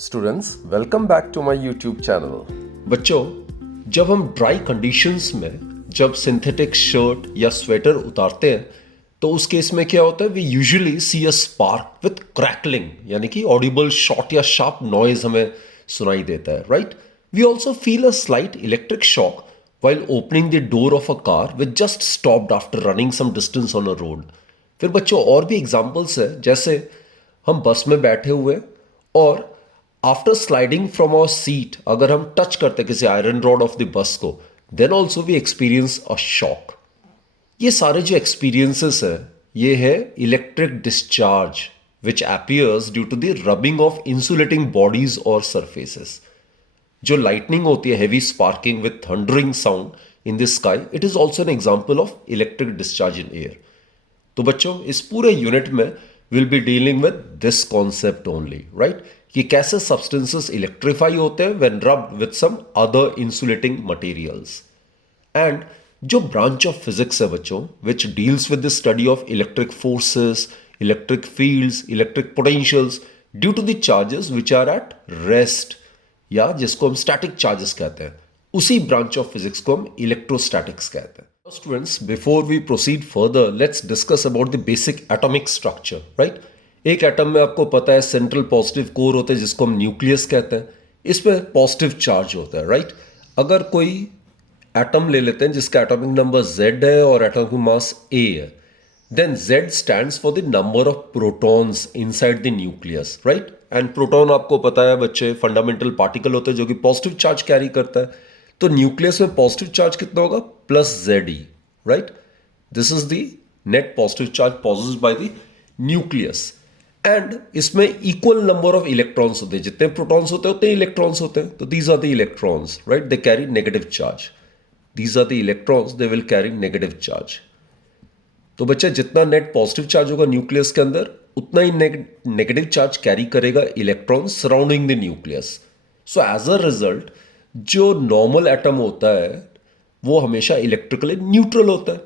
Students welcome back to my YouTube channel. बच्चों, जब हम ड्राई कंडीशंस में जब सिंथेटिक शर्ट या स्वेटर उतारते हैं तो उस केस में क्या होता है, we usually see a spark with crackling, यानी कि ऑडिबल शॉट या शार्प नॉइज हमें सुनाई देता है, right. We also feel a slight electric shock while opening the door of a car which just stopped after running some distance on a road। फिर बच्चों और भी एग्जांपल्स है, जैसे हम बस में बैठे हुए और after sliding from our seat अगर हम टच करते किसी iron rod of the bus को, then also we experience a shock. ये सारे जो एक्सपीरियंसेस है ये है electric discharge which appears due to the rubbing of insulating bodies और surfaces। जो लाइटनिंग होती है, heavy sparking with thundering sound in the sky, it is also an example of electric discharge in air. तो बच्चों इस पूरे unit में will be dealing with this concept only, right, कि कैसे सब्सटेंसेस इलेक्ट्रीफाई होते हैं when rubbed with some other insulating materials. And जो ब्रांच ऑफ फिजिक्स है बच्चों which deals with the study of electric forces, electric fields, electric potentials due to the charges which are at rest, या जिसको हम static charges कहते हैं, उसी branch of physics को हम इलेक्ट्रोस्टैटिक्स कहते हैं। Students, before we proceed further, let's discuss about the basic atomic structure, right. एक एटम में आपको पता है सेंट्रल पॉजिटिव कोर होता है जिसको हम न्यूक्लियस कहते हैं, इसमें पॉजिटिव चार्ज होता है, राइट। अगर कोई एटम ले लेते हैं जिसका एटॉमिक नंबर Z है और एटॉमिक मास A है, then Z stands for the number of protons inside the nucleus, right? And proton आपको पता है बच्चे फंडामेंटल पार्टिकल होते हैं जो कि पॉजिटिव चार्ज कैरी करता है। तो न्यूक्लियस में पॉजिटिव चार्ज कितना होगा? +Ze, right. This is the net positive charge possessed by the nucleus. And इसमें इक्वल नंबर ऑफ इलेक्ट्रॉन्स होते हैं, जितने प्रोटॉन्स होते हैं उतने इलेक्ट्रॉन्स होते हैं। तो these are the electrons, right, they carry negative charge. These are the electrons, they will carry negative charge. तो बच्चे जितना नेट पॉजिटिव चार्ज होगा न्यूक्लियस के अंदर उतना ही नेगेटिव चार्ज कैरी करेगा electron surrounding the nucleus. So as a result जो नॉर्मल एटम होता है वो हमेशा इलेक्ट्रिकली न्यूट्रल होता है।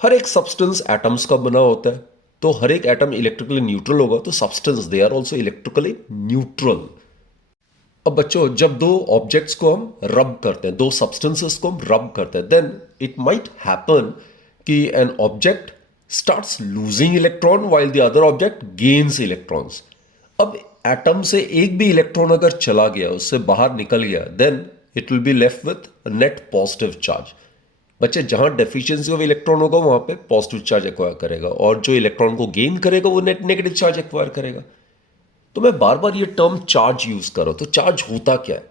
हर एक सब्सटेंस एटम्स का बना होता है, तो हर एक एटम इलेक्ट्रिकली न्यूट्रल होगा, तो substance they are also electrically neutral. अब बच्चों जब दो ऑब्जेक्ट्स को हम रब करते हैं, दो सब्सटेंसेस को हम रब करते हैं, देन इट माइट हैपन कि an object starts losing electron while the other object gains electrons। अब एटम से एक भी इलेक्ट्रॉन अगर चला गया, उससे बाहर निकल गया, then it will be left with a net positive charge। बच्चे जहां डेफिशिएंसी ऑफ इलेक्ट्रॉन होगा वहां पे पॉजिटिव चार्ज एक्वायर करेगा, और जो इलेक्ट्रॉन को गेन करेगा वो नेट नेगेटिव चार्ज एक्वायर करेगा। तो मैं बार बार ये टर्म चार्ज यूज कर रहा हूं। तो चार्ज होता क्या है?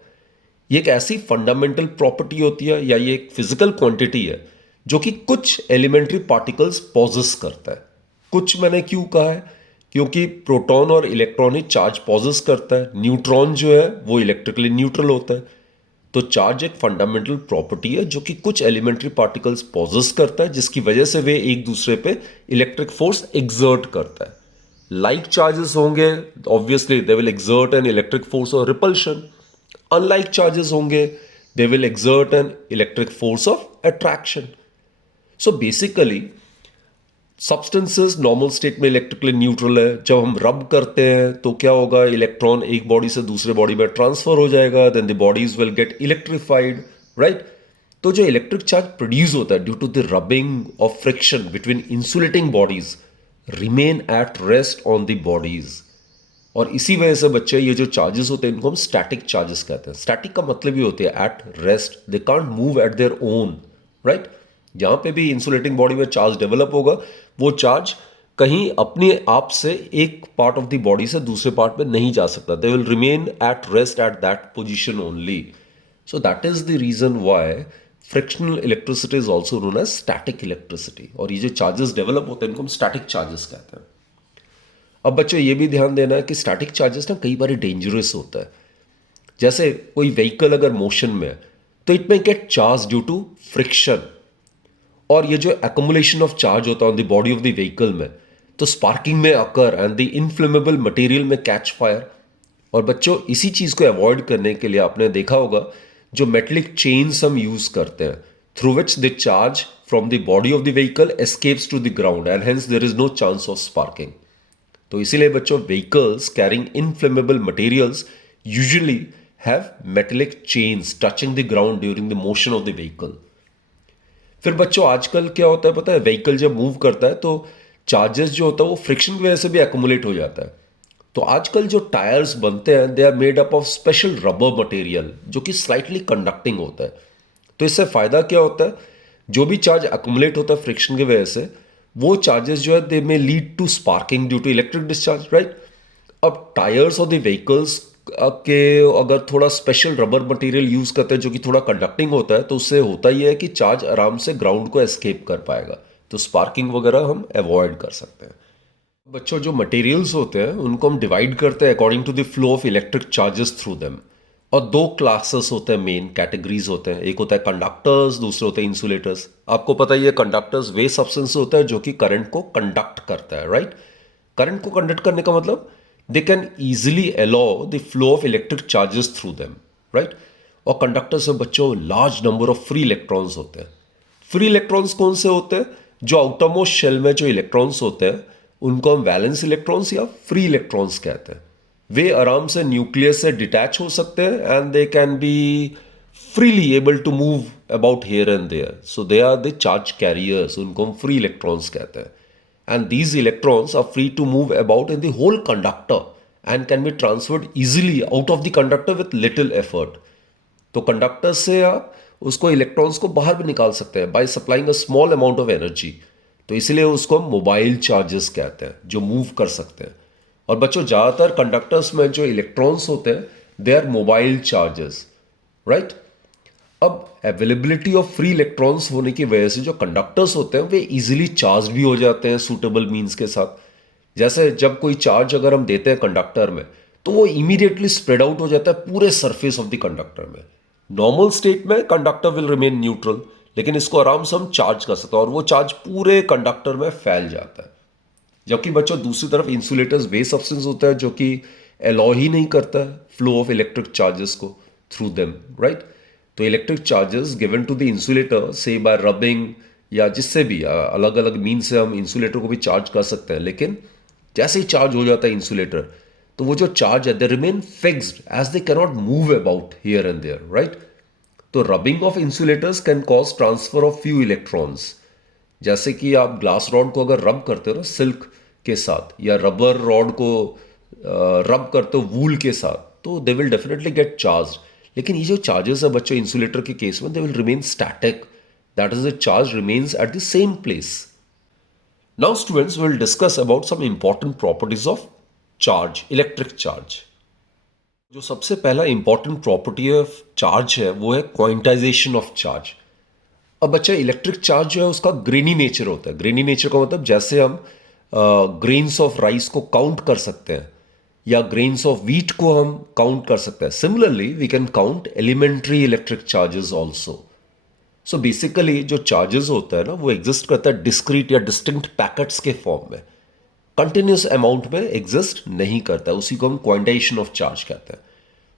ये एक ऐसी फंडामेंटल प्रॉपर्टी होती है या ये एक फिजिकल क्वांटिटी है जो कि कुछ एलिमेंट्री पार्टिकल्स पॉजेस करता है। कुछ मैंने क्यों कहा है? क्योंकि प्रोटॉन और इलेक्ट्रॉन ही चार्ज पॉजेस करता है, न्यूट्रॉन जो है वो इलेक्ट्रिकली न्यूट्रल होता है। तो चार्ज एक फंडामेंटल प्रॉपर्टी है जो कि कुछ एलिमेंट्री पार्टिकल्स पॉजेस करता है, जिसकी वजह से वे एक दूसरे पे इलेक्ट्रिक फोर्स एक्सर्ट करता है। लाइक चार्जेस होंगे, obviously they will exert an electric force और रिपल्शन। अनलाइक चार्जेस होंगे, दे will exert an electric force of attraction. So basically substances normal state में इलेक्ट्रिकली न्यूट्रल है। जब हम रब करते हैं तो क्या होगा, इलेक्ट्रॉन एक बॉडी से दूसरे बॉडी में ट्रांसफर हो जाएगा, then the bodies will get electrified, right. तो जो इलेक्ट्रिक चार्ज प्रोड्यूस होता है due to the rubbing of friction between insulating bodies remain at rest on the bodies. और इसी वजह से बच्चे ये जो चार्जेस होते हैं इनको हम स्टैटिक चार्जेस कहते हैं। स्टैटिक का मतलब ये होती है at rest, they can't move at their own, right. जहां पे भी इंसुलेटिंग बॉडी में चार्ज डेवलप होगा वो चार्ज कहीं अपने आप से एक पार्ट ऑफ द बॉडी से दूसरे पार्ट में नहीं जा सकता। They will remain at rest at that position only. So that is the reason why frictional electricity is also known as static electricity. और ये जो चार्जेस डेवलप होते हैं इनको हम स्टैटिक चार्जेस कहते हैं। अब बच्चों ये भी ध्यान देना है कि स्टैटिक चार्जेस ना कई बार डेंजरस होता है। जैसे कोई व्हीकल अगर मोशन में है तो it may get charge due to friction, और ये जो एक्युमुलेशन ऑफ चार्ज होता है on the body of the vehicle में, तो sparking may occur and the inflammable material may catch fire. और बच्चों इसी चीज को अवॉइड करने के लिए आपने देखा होगा जो मेटलिक चेन्स हम यूज करते हैं through which the charge from the body of the vehicle escapes to the ground and hence there is no chance of sparking. तो इसीलिए बच्चों vehicles carrying inflammable materials usually have metallic chains touching the ground during the motion of the vehicle. फिर बच्चों आजकल क्या होता है पता है, व्हीकल जब मूव करता है तो चार्जेस जो होता है वो फ्रिक्शन की वजह से भी एक्यूमुलेट हो जाता है। तो आजकल जो टायर्स बनते हैं they are made up of special rubber material जो कि स्लाइटली कंडक्टिंग होता है। तो इससे फ़ायदा क्या होता है, जो भी चार्ज एक्यूमुलेट होता है फ्रिक्शन की वजह से वो चार्जेस जो है they may lead to sparking due to electric discharge, right. अब टायर्स ऑफ द व्हीकल्स के अगर थोड़ा स्पेशल रबर मटेरियल यूज़ करते हैं जो कि थोड़ा कंडक्टिंग होता है तो उससे होता ही है कि चार्ज आराम से ग्राउंड को एस्केप कर पाएगा, तो स्पार्किंग वगैरह हम अवॉइड कर सकते हैं। बच्चों जो मटेरियल्स होते हैं उनको हम डिवाइड करते हैं according to the flow of electric charges through them. और दो क्लासेस होते हैं, मेन कैटेगरीज होते हैं, एक होता है कंडक्टर्स, दूसरे होते हैं इंसुलेटर्स। आपको पता ही है कंडक्टर्स वे सब्सटेंस होता है जो कि करंट को कंडक्ट करता है, राइट। करंट को कंडक्ट करने का मतलब they can easily allow the flow of electric charges through them, right. और कंडक्टर से बच्चों large number of free electrons होते हैं। फ्री इलेक्ट्रॉन्स कौन से होते हैं, जो आउटरमोस्ट शेल में जो इलेक्ट्रॉन्स होते हैं उनको हम वैलेंस इलेक्ट्रॉन्स या फ्री इलेक्ट्रॉन्स कहते हैं। वे आराम से न्यूक्लियस से डिटैच हो सकते हैं and they can be freely able to move about here and there, so they are the charge carriers, उनको हम फ्री इलेक्ट्रॉन्स कहते हैं। And these electrons are free to move about in the whole conductor and can be transferred easily out of the conductor with little effort. तो conductor से आप उसको electrons को बाहर भी निकाल सकते हैं by supplying a small amount of energy. तो इसलिए उसको हम मोबाइल चार्जेस कहते हैं, जो मूव कर सकते हैं। और बच्चों ज़्यादातर कंडक्टर्स में जो इलेक्ट्रॉन्स होते हैं they are mobile charges, right. अब अवेलेबिलिटी ऑफ फ्री इलेक्ट्रॉन्स होने की वजह से जो कंडक्टर्स होते हैं वे इजीली चार्ज भी हो जाते हैं सूटेबल मीन्स के साथ। जैसे जब कोई चार्ज अगर हम देते हैं कंडक्टर में तो वो इमीडिएटली स्प्रेड आउट हो जाता है पूरे सरफेस ऑफ द कंडक्टर में। नॉर्मल स्टेट में कंडक्टर विल रिमेन न्यूट्रल, लेकिन इसको आराम से हम चार्ज कर सकते हैं और वो चार्ज पूरे कंडक्टर में फैल जाता है। जबकि बच्चों दूसरी तरफ इंसुलेटर्स वे सब्सटेंस होता है जो कि अलाउ ही नहीं करता है फ्लो ऑफ इलेक्ट्रिक चार्जेस को थ्रू देम, राइट। तो electric charges given to the insulator से बाय रबिंग या जिससे भी अलग अलग मीन से हम इंसुलेटर को भी चार्ज कर सकते हैं, लेकिन जैसे ही चार्ज हो जाता है इंसुलेटर तो वो जो चार्ज है they remain fixed as they cannot move about here and there, right. तो rubbing of insulators can cause transfer of few electrons. जैसे कि आप ग्लास रॉड को अगर रब करते हो ना सिल्क के साथ, या रबर रॉड को रब करते हो वूल के साथ, तो they will definitely get charge. लेकिन ये जो चार्जेस है बच्चों इंसुलेटर के केस में they will remain static, that is the charge remains at the same place. Now students will discuss about some important properties of charge, electric charge. जो सबसे पहला इंपॉर्टेंट प्रॉपर्टी ऑफ चार्ज है वो है quantization of charge. अब बच्चा electric charge जो है उसका ग्रेनी नेचर होता है। ग्रेनी नेचर का मतलब जैसे हम ग्रेन्स ऑफ राइस को काउंट कर सकते हैं या ग्रेन्स ऑफ व्हीट को हम काउंट कर सकते हैं, similarly we can count elementary electric charges also. So basically जो चार्जेस होता है ना वो एग्जिस्ट करता है डिस्क्रीट या डिस्टिंक्ट पैकेट्स के फॉर्म में, कंटिन्यूस अमाउंट में एग्जिस्ट नहीं करता है, उसी को हम क्वांटाइजेशन ऑफ चार्ज कहते हैं।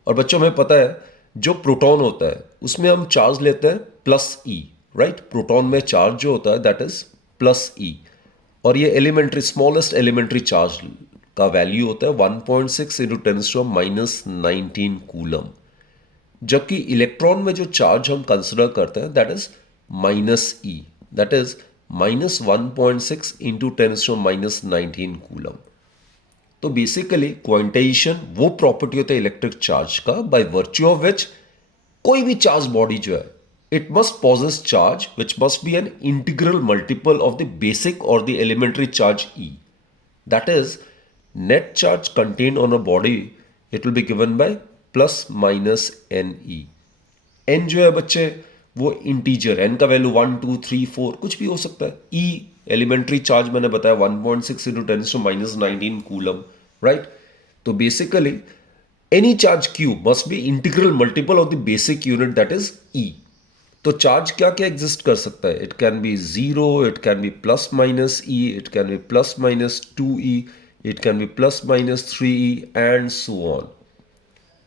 और बच्चों में पता है जो प्रोटॉन होता है उसमें हम चार्ज लेते हैं प्लस ई, राइट। प्रोटॉन में चार्ज जो होता है दैट इज प्लस ई, और ये एलिमेंट्री स्मॉलेस्ट एलिमेंट्री चार्ज का वैल्यू होता है 1.6 इंटू 10⁻⁹ कूलम। जबकि इलेक्ट्रॉन में जो चार्ज हम कंसिडर करते हैं that is minus E, that is -1.6 into 10⁻⁹ coulomb. तो बेसिकली क्वांटाइजेशन वो प्रॉपर्टी होता है इलेक्ट्रिक चार्ज का बाय वर्च्यू ऑफ विच कोई भी चार्ज बॉडी जो है it must possess charge which must be an integral multiple of the basic or the elementary charge E. That is, net charge contained on a body, it will be given by plus minus NE. N जो है बच्चे वो integer, N का value 1, 2, 3, 4 कुछ भी हो सकता है। E एलिमेंट्री चार्ज मैंने बताया 1.6 इंटू 10⁻⁻⁹ कूलम, राइट। तो basically any charge Q must be integral multiple of the basic unit that is E. तो चार्ज क्या क्या एग्जिस्ट कर सकता है, it can be 0, it can be plus minus e, it can be plus minus 2e, it can be plus minus 3e and so on.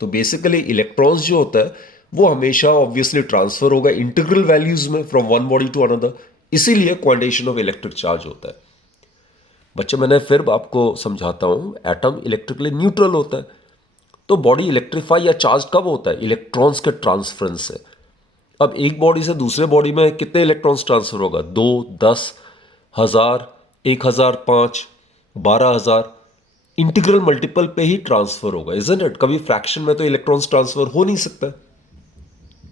तो basically electrons जो होता है वो हमेशा ऑब्वियसली ट्रांसफर होगा इंटीग्रल वैल्यूज में from one body to another, इसीलिए quantization of electric charge होता है। बच्चे मैंने फिर आपको समझाता हूं, एटम इलेक्ट्रिकली न्यूट्रल होता है। तो बॉडी इलेक्ट्रीफाई या चार्ज कब होता है? इलेक्ट्रॉन्स के ट्रांसफरेंस से। अब एक बॉडी से दूसरे बॉडी में कितने इलेक्ट्रॉन्स ट्रांसफर होगा? 2, 10, 1000, 1000, 5, 12,000। इंटीग्रल मल्टीपल पे ही ट्रांसफर होगा, इजंट इट? कभी फ्रैक्शन में तो इलेक्ट्रॉन्स ट्रांसफर हो नहीं सकता।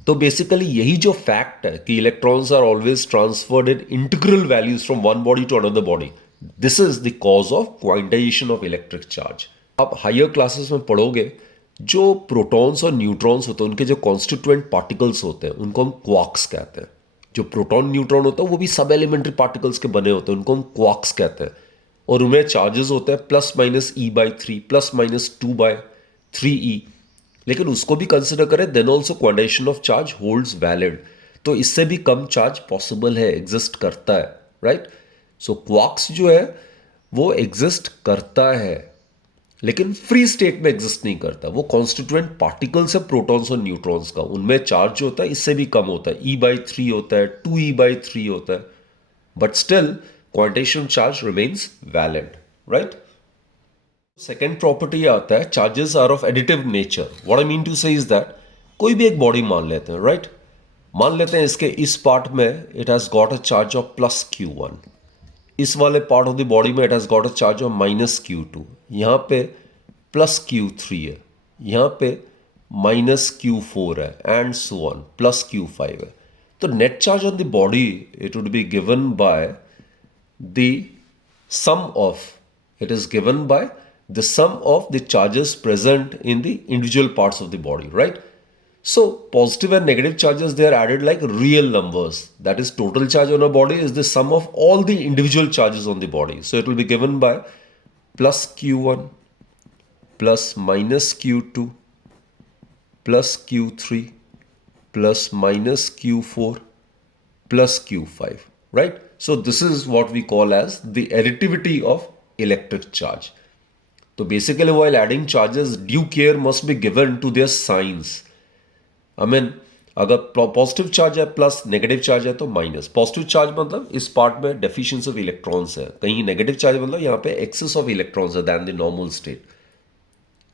तो बेसिकली यही जो फैक्ट है कि electrons are always transferred in integral values from one body to another body, this is the cause of quantization of electric charge. आप हायर क्लासेस में पढ़ोगे, जो प्रोटॉन्स और न्यूट्रॉन्स होते हैं उनके जो कॉन्स्टिट्यूएंट पार्टिकल्स होते हैं उनको हम क्वार्क्स कहते हैं। जो प्रोटॉन न्यूट्रॉन होता है वो भी सब एलिमेंट्री पार्टिकल्स के बने होते हैं, उनको हम क्वार्क्स कहते हैं। और उनमें चार्जेस होते हैं +-e/3, +-2/3e। लेकिन उसको भी कंसिडर करें, then also quantization of charge holds valid. तो इससे भी कम चार्ज पॉसिबल है, एग्जिस्ट करता है, राइट? सो क्वार्क्स जो है वो एग्जिस्ट करता है, लेकिन फ्री स्टेट में एग्जिस्ट नहीं करता। वो कॉन्स्टिट्यूएंट पार्टिकल्स है प्रोटॉन्स और न्यूट्रॉन्स का, उनमें चार्ज जो होता है इससे भी कम होता है, e/3 होता है, 2e/3 होता है, but still quantization charge remains valid, right? Second property आता है charges are of additive nature. What I mean to say is that कोई भी एक बॉडी मान लेते हैं, राइट? मान लेते हैं इसके इस पार्ट में it has got a charge of +Q1, इस वाले पार्ट ऑफ द बॉडी में it has got a charge of -Q2, यहाँ पे +Q3 है, यहाँ पे -Q4 है, एंड सो ऑन, +Q5 है। तो net charge on the body it would be given bye the sum of, it is given by the sum of the charges present in the individual parts of the body, right? So positive and negative charges, they are added like real numbers. That is, total charge on a body is the sum of all the individual charges on the body. So it will be given by +Q1 +-Q2 +Q3 +-Q4 +Q5, right? So this is what we call as the additivity of electric charge. So basically while adding charges, due care must be given to their signs. I mean, अगर positive charge है plus, negative charge है तो minus. Positive charge मतलब इस part में deficiency of electrons है, कहीं negative charge मतलब यहाँ पे एक्सेस ऑफ इलेक्ट्रॉन्स है than the normal state.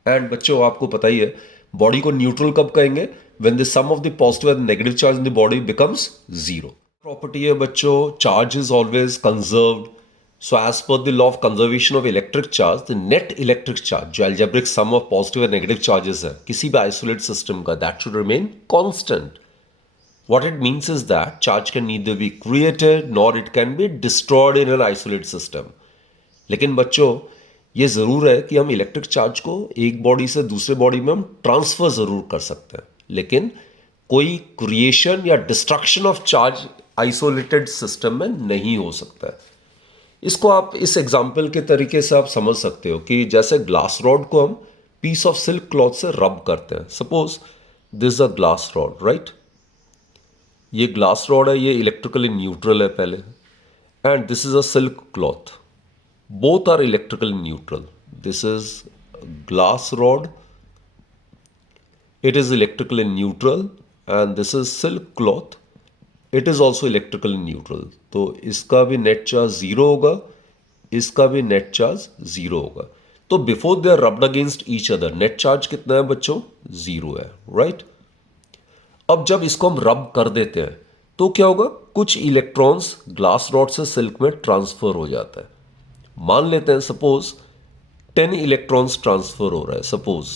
And बच्चों आपको पता ही है बॉडी को न्यूट्रल कब कहेंगे? When the sum of the positive and negative charge in the body becomes 0। Property है बच्चों, charge is always conserved. So as per the law of conservation of electric charge, the net electric charge जो algebraic sum of positive and negative charges है किसी भी isolate system का, that should remain constant. What it means is that charge can neither be created nor it can be destroyed in an isolate system. लेकिन बच्चों ये जरूर है कि हम इलेक्ट्रिक चार्ज को एक बॉडी से दूसरे बॉडी में हम ट्रांसफर जरूर कर सकते हैं, लेकिन कोई क्रिएशन या destruction of charge isolated system में नहीं हो सकता है। इसको आप इस एग्जाम्पल के तरीके से आप समझ सकते हो कि जैसे ग्लास रॉड को हम पीस ऑफ सिल्क क्लॉथ से रब करते हैं। Suppose this is a glass rod, right? ये ग्लास रॉड है, ये इलेक्ट्रिकली न्यूट्रल है पहले, and this is a silk cloth, both are electrically neutral. This is glass rod, it is electrically neutral, and this is silk cloth, it is also electrically neutral. तो इसका भी net charge 0 होगा, इसका भी net charge 0 होगा। तो before they are rubbed against each other net charge कितना है बच्चों? 0 है, राइट? अब जब इसको हम रब कर देते हैं तो क्या होगा? कुछ इलेक्ट्रॉन्स ग्लास रॉड से सिल्क में ट्रांसफर हो जाता है। मान लेते हैं सपोज 10 इलेक्ट्रॉन्स ट्रांसफर हो रहा है सपोज।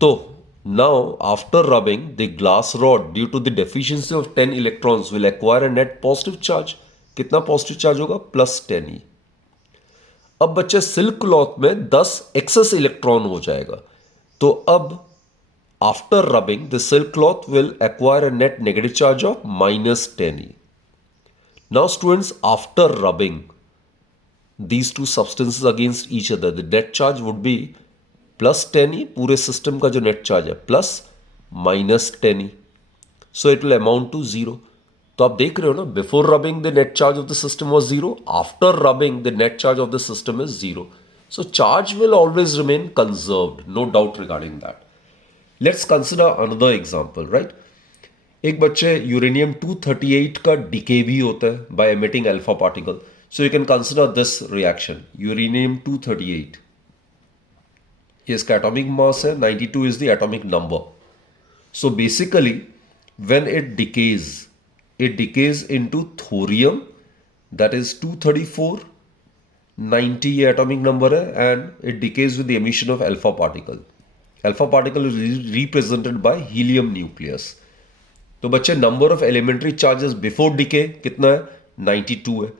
तो now after rubbing the glass rod due to the deficiency of 10 electrons will acquire a net positive charge. कितना पॉजिटिव चार्ज होगा? +10e। अब बच्चे सिल्क क्लॉथ में 10 एक्सेस इलेक्ट्रॉन हो जाएगा, तो अब after rubbing the silk cloth will acquire a net negative charge of -10e। Now students, after rubbing these two substances against each other, the net charge would be +10e, पूरे system का जो net charge है, plus -10e, so it will amount to 0। तो आप देख रहे हो ना, before rubbing the net charge of the system was 0, after rubbing the net charge of the system is 0। So charge will always remain conserved, no doubt regarding that. Let's consider another example, right? एक बच्चे uranium 238 का decay भी होता है by emitting alpha particle. So you can consider this reaction, uranium 238. ये इसका atomic mass है, 92 is the atomic number. So basically, when it decays into thorium, that is 234, 90 ये atomic number है, and it decays with the emission of alpha particle. Alpha particle is represented by helium nucleus. तो बच्चे number of elementary charges before decay कितना है? 92 है,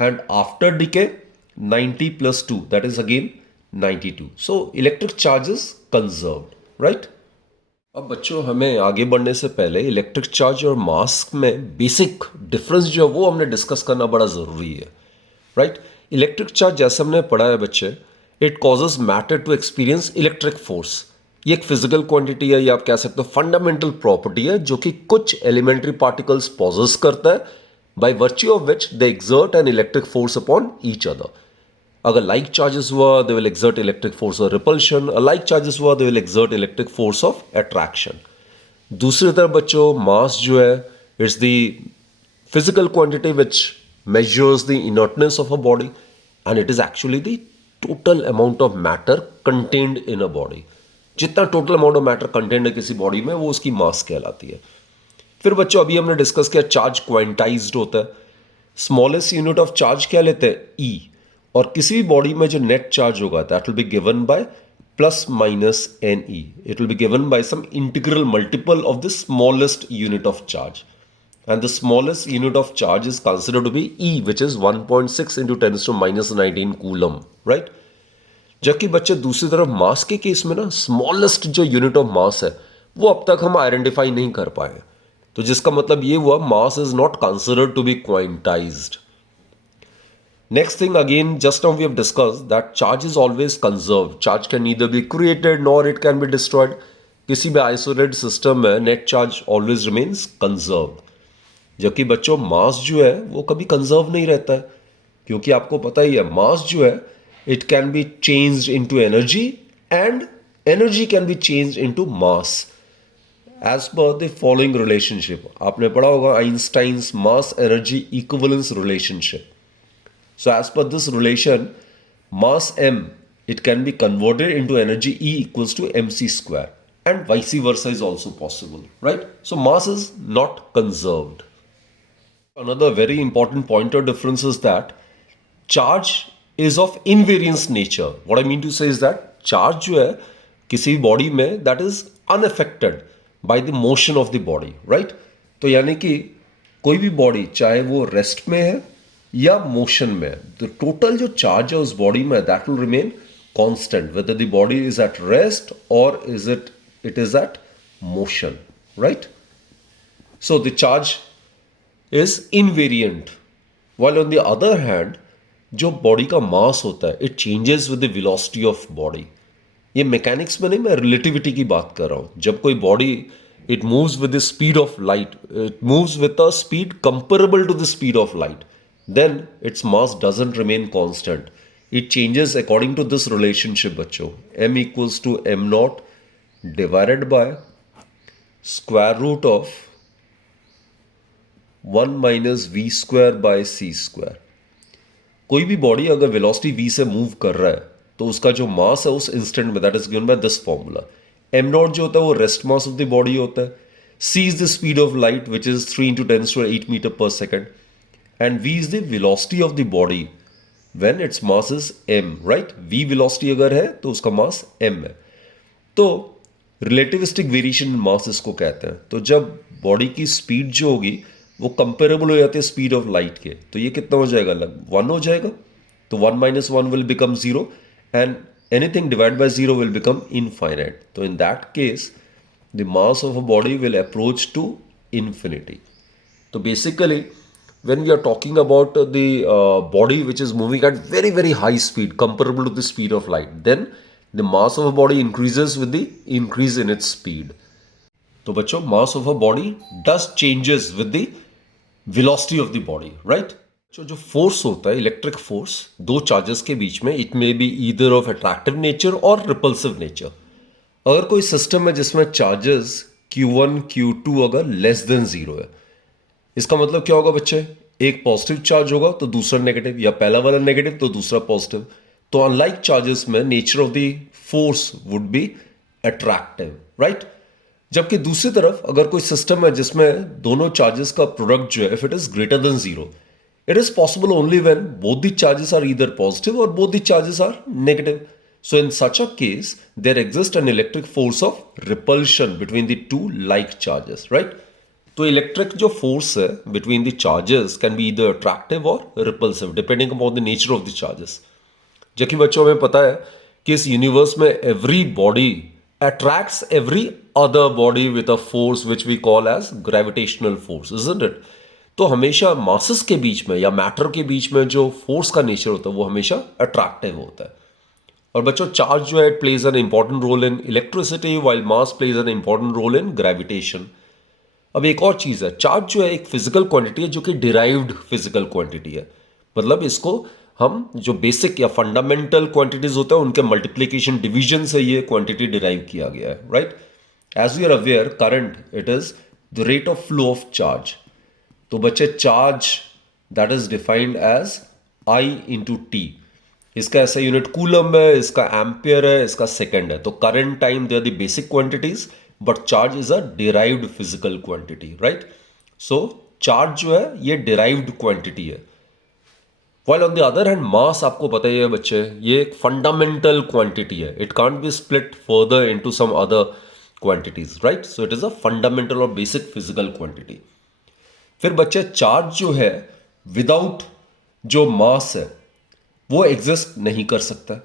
and after decay 90 plus 2, that is again 92. So electric charges conserved, right? अब बच्चों, हमें आगे बढ़ने से पहले इलेक्ट्रिक चार्ज और मास में बेसिक डिफरेंस जो है वो हमने डिस्कस करना बड़ा ज़रूरी है, राइट? इलेक्ट्रिक चार्ज जैसे हमने पढ़ा है बच्चे, it causes matter to experience electric force. ये एक फिजिकल क्वांटिटी है, या आप कह सकते हो फंडामेंटल प्रॉपर्टी है, जो कि कुछ एलिमेंट्री पार्टिकल्स पॉजेस करता है, by virtue of which they exert an electric force upon each other. अगर लाइक चार्जेस हुआ, they will exert electric force of repulsion. Like charges हुआ, they will exert electric force of attraction. दूसरी तरफ बच्चों, mass जो है, it's the physical quantity which measures the inertness of a body, and it is actually the total amount of matter contained in a body. जितना total amount of matter content है किसी body में, वो उसकी मास कहलाती है. फिर बच्चों, अभी हमने डिस्कस किया चार्ज क्वांटाइज्ड होता है. स्मॉलेस्ट यूनिट ऑफ चार्ज क्या लेते हैं? ई. और किसी भी बॉडी में जो नेट चार्ज होगा, that will be given by plus minus n e. It will be given by some integral multiple of the smallest unit of charge. And the smallest unit of charge is considered to be E, which is 1.6 into 10 to minus 19 coulomb, right? जबकि बच्चे दूसरी तरफ मास के case में ना, smallest जो unit of mass है वो अब तक हम आइडेंटिफाई नहीं कर पाए. तो जिसका मतलब ये हुआ, mass is not considered to be quantized. Next thing, again just now we have discussed that charge is always conserved. Charge can neither be created nor it can be destroyed. किसी भी आइसोलेटेड सिस्टम में net charge always remains conserved. जबकि बच्चों, mass जो है वो कभी conserve नहीं रहता है, क्योंकि आपको पता ही है, मास जो है it can be changed into energy, and energy can be changed into mass as per the following relationship. आपने पढ़ा होगा Einstein's mass energy equivalence relationship. So as per this relation, mass m it can be converted into energy E equals to mc square, and vice versa is also possible, right? So mass is not conserved. Another very important point or difference is that charge is of invariance nature. What I mean to say is that charge जो है किसी body में, that is unaffected by the motion of the body, right? तो यानी कि कोई भी body, चाहे वो रेस्ट में है या मोशन में है, तो टोटल जो चार्ज है उस बॉडी में, that will remain constant whether the body is at rest or it is at motion, right? So the charge is invariant, while on the other hand जो बॉडी का मास होता है, it changes with the velocity of body. ये mechanics में नहीं, मैं relativity की बात कर रहा हूँ. जब कोई body it moves with the speed of light, it moves with a speed comparable to the speed of light, then its mass doesn't remain constant. It changes according to this relationship बच्चों. m equals to m naught divided by square root of 1 minus v square by c square. कोई भी body अगर velocity v से move कर रहा है, तो उसका जो मास है उस इंस्टेंट में, that is given by this formula. m naught जो होता है वो rest mass of the body होता है. c is the speed of light which is 3 into 10 to 8 metre per second, and v is the velocity of the body when its mass is m, right? v velocity अगर है तो उसका मास m है. तो relativistic variation in मास इसको कहते हैं. तो जब बॉडी की स्पीड जो होगी वो कंपेरेबल हो जाती है स्पीड ऑफ लाइट के, तो ये कितना हो जाएगा? 1 हो जाएगा. तो 1 minus 1 will become 0, and anything divide by 0 will become infinite. तो in that case the mass of a body will approach to infinity. तो basically when we are talking about the body which is moving at very very high speed comparable to the speed of light, then the mass of a body increases with the increase in its speed. तो बच्चों, mass of a body does changes with the velocity of the body, right? जो force होता है, electric force, दो charges के बीच में, it may be either of attractive nature और repulsive nature. अगर कोई सिस्टम है जिसमें चार्जेस Q1 Q2 अगर लेस देन 0 है, इसका मतलब क्या होगा बच्चे? एक पॉजिटिव चार्ज होगा तो दूसरा नेगेटिव, या पहला वाला नेगेटिव तो दूसरा पॉजिटिव. तो अनलाइक चार्जेस में nature of the force would be attractive, right. जबकि दूसरी तरफ अगर कोई सिस्टम है जिसमें दोनों चार्जेस का प्रोडक्ट जो है, if it is greater than zero, it is possible only when both the charges are either positive or both the charges are negative. So in such a case, there exists an electric force of repulsion between the two like charges, right? तो electric जो force है between the charges can be either attractive or repulsive depending upon the nature of the charges. जबकि बच्चों में पता है कि इस यूनिवर्स में every body attracts every other body with a force which we call as gravitational force, isn't it? तो हमेशा मासेस के बीच में या मैटर के बीच में जो फोर्स का नेचर होता है वो हमेशा अट्रैक्टिव होता है। और बच्चों चार्ज जो है it plays an important role in electricity while mass plays an important role in gravitation. अब एक और चीज़ है, चार्ज जो है एक फिजिकल क्वांटिटी है जो कि डिराइव्ड फिजिकल क्वांटिटी है। मतलब इसको हम जो बेसिक या फंडामेंटल क्वांटिटीज होते हैं उनके मल्टीप्लीकेशन डिवीजन से ये क्वांटिटी डिराइव किया गया है, राइट। As we are aware current it is the rate of flow of charge. तो बच्चे charge that is defined as I into t. इसका ऐसा यूनिट कूलम है, इसका एम्पियर है, इसका सेकेंड है। तो current time they are the basic quantities but charge is a derived physical quantity, right. So charge जो है ये डिराइव्ड क्वांटिटी है। While on the other hand mass आपको पता ही है बच्चे ये एक फंडामेंटल क्वांटिटी है। It can't be split further into some other quantities, right. So it is a fundamental और बेसिक फिजिकल क्वांटिटी। फिर बच्चे चार्ज जो है विदाउट जो मास है वो एग्जिस्ट नहीं कर सकता,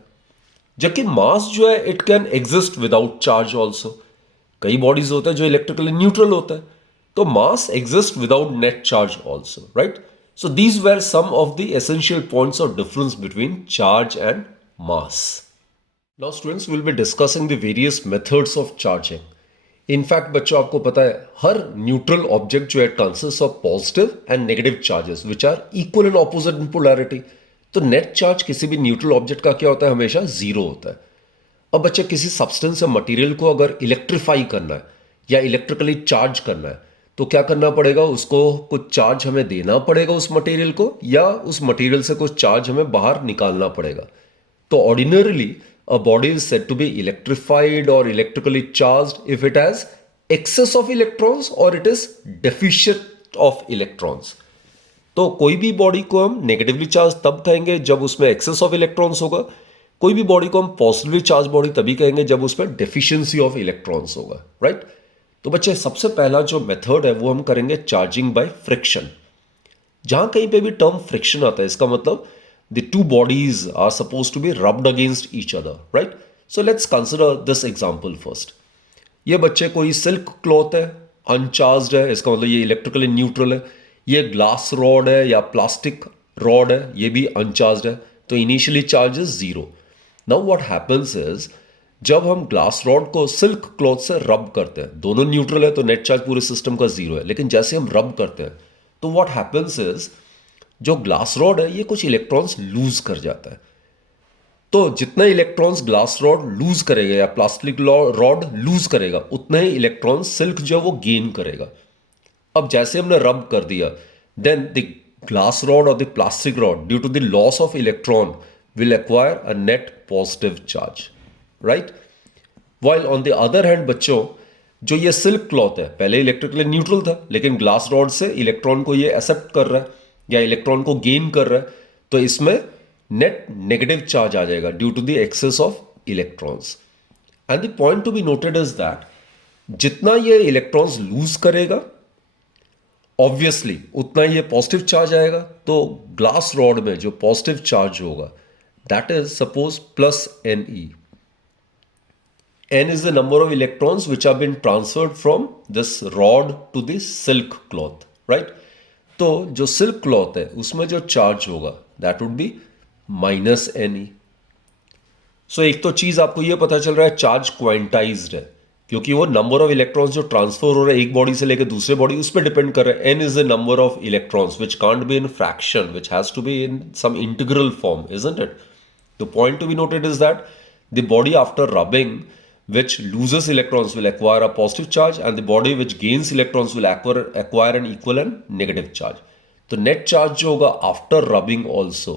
जबकि मास जो है it can exist without charge also. कई बॉडीज होते हैं जो इलेक्ट्रिकली न्यूट्रल होता है, तो mass exist without net charge also, right. So these were some of the essential points of difference between charge and mass. Now students will be discussing the various methods of charging. In fact बच्चों आपको पता है हर neutral object जो है consist of positive and negative charges which are equal and opposite in polarity. तो net charge किसी भी न्यूट्रल ऑब्जेक्ट का क्या होता है, हमेशा जीरो होता है। अब बच्चे किसी सब्सटेंस या मटेरियल को अगर इलेक्ट्रीफाई करना है या इलेक्ट्रिकली चार्ज करना है तो क्या करना पड़ेगा, उसको कुछ चार्ज हमें देना पड़ेगा उस मटेरियल को, या उस मटेरियल से कुछ चार्ज हमें बाहर निकालना पड़ेगा। तो ordinarily a body is said to be electrified or electrically charged if it has excess of electrons or it is deficient of electrons. तो कोई भी बॉडी को हम नेगेटिवली चार्ज तब कहेंगे जब उसमें एक्सेस ऑफ इलेक्ट्रॉन्स होगा, कोई भी बॉडी को हम पॉजिटिवली चार्ज बॉडी तभी कहेंगे जब उसमें डेफिशिएंसी ऑफ इलेक्ट्रॉन्स होगा, राइट। तो बच्चे सबसे पहला जो मेथड है वो हम करेंगे चार्जिंग बाय फ्रिक्शन। जहां कहीं पे भी टर्म फ्रिक्शन आता है इसका मतलब the two bodies are supposed to be rubbed against each other, right? So let's consider this example first. ये बच्चे कोई सिल्क क्लॉथ है, अनचार्ज्ड है, इसका मतलब ये इलेक्ट्रिकली न्यूट्रल है। ये ग्लास रॉड है या प्लास्टिक रॉड है, ये भी अनचार्ज्ड है, तो initially charge is zero. Now what happens is जब हम ग्लास रॉड को सिल्क क्लॉथ से रब करते हैं, दोनों न्यूट्रल है तो नेट चार्ज पूरे सिस्टम का जीरो है, लेकिन जैसे हम रब करते हैं तो व्हाट हैपेंस इज जो ग्लास रॉड है ये कुछ इलेक्ट्रॉन्स लूज कर जाता है। तो जितना इलेक्ट्रॉन्स ग्लास रॉड लूज करेगा या प्लास्टिक रॉड लूज करेगा उतना ही इलेक्ट्रॉन सिल्क जो है वो गेन करेगा। अब जैसे हमने रब कर दिया देन द ग्लास रॉड और the plastic rod due to the loss of electron will acquire a net positive charge, right. While on the other hand बच्चों जो ये सिल्क क्लॉथ है पहले इलेक्ट्रिकली न्यूट्रल था, लेकिन ग्लास रॉड से electron को ये एक्सेप्ट कर रहा है या इलेक्ट्रॉन को गेन कर रहा है, तो इसमें नेट नेगेटिव चार्ज आ जाएगा due to the excess of electrons. And the point to be noted is that जितना ये इलेक्ट्रॉन्स लूज करेगा ऑब्वियसली उतना ये पॉजिटिव चार्ज आएगा। तो ग्लास रॉड में जो पॉजिटिव चार्ज होगा that is suppose plus NE। N is the number of electrons which have been transferred from this rod to the silk cloth, right? तो जो सिल्क क्लॉथ है उसमें जो चार्ज होगा that would be minus NE। सो एक तो चीज आपको ये पता चल रहा है चार्ज क्वांटाइज्ड है क्योंकि वो नंबर ऑफ इलेक्ट्रॉन्स जो ट्रांसफर हो रहे हैं एक बॉडी से लेकर दूसरे बॉडी उस पर डिपेंड कर रहा है। N is the number of electrons which can't be in fraction which has to be in some integral form, isn't it? The point to be noted is that the body after rubbing which loses electrons will acquire a positive charge and the body which gains electrons will acquire an equal and negative charge. तो net charge जो होगा after rubbing also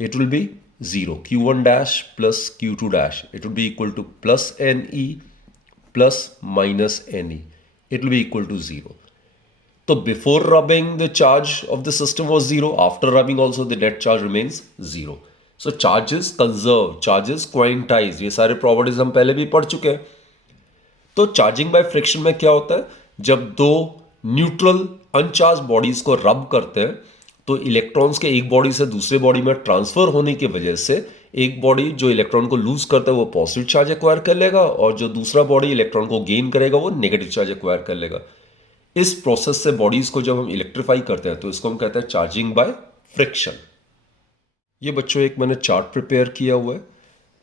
it will be 0. Q1 dash plus Q2 dash. It will be equal to plus NE plus minus NE. It will be equal to 0. So before rubbing, the charge of the system was 0. After rubbing also, the net charge remains 0. So charges conserve, charges quantize. ये सारे properties हम पहले भी पढ़ चुके हैं. तो charging by friction में क्या होता है, जब दो न्यूट्रल अनचार्ज बॉडीज को रब करते हैं तो इलेक्ट्रॉन्स के एक बॉडी से दूसरे बॉडी में ट्रांसफर होने की वजह से एक बॉडी जो इलेक्ट्रॉन को लूज करता है वो पॉजिटिव चार्ज एक्वायर कर लेगा और जो दूसरा बॉडी इलेक्ट्रॉन को गेन करेगा वो नेगेटिव चार्ज एक्वायर कर लेगा. इस प्रोसेस से बॉडीज को जब हम इलेक्ट्रीफाई करते हैं तो इसको हम कहते हैं चार्जिंग बाय फ्रिक्शन. ये बच्चों एक मैंने चार्ट प्रिपेयर किया हुआ है.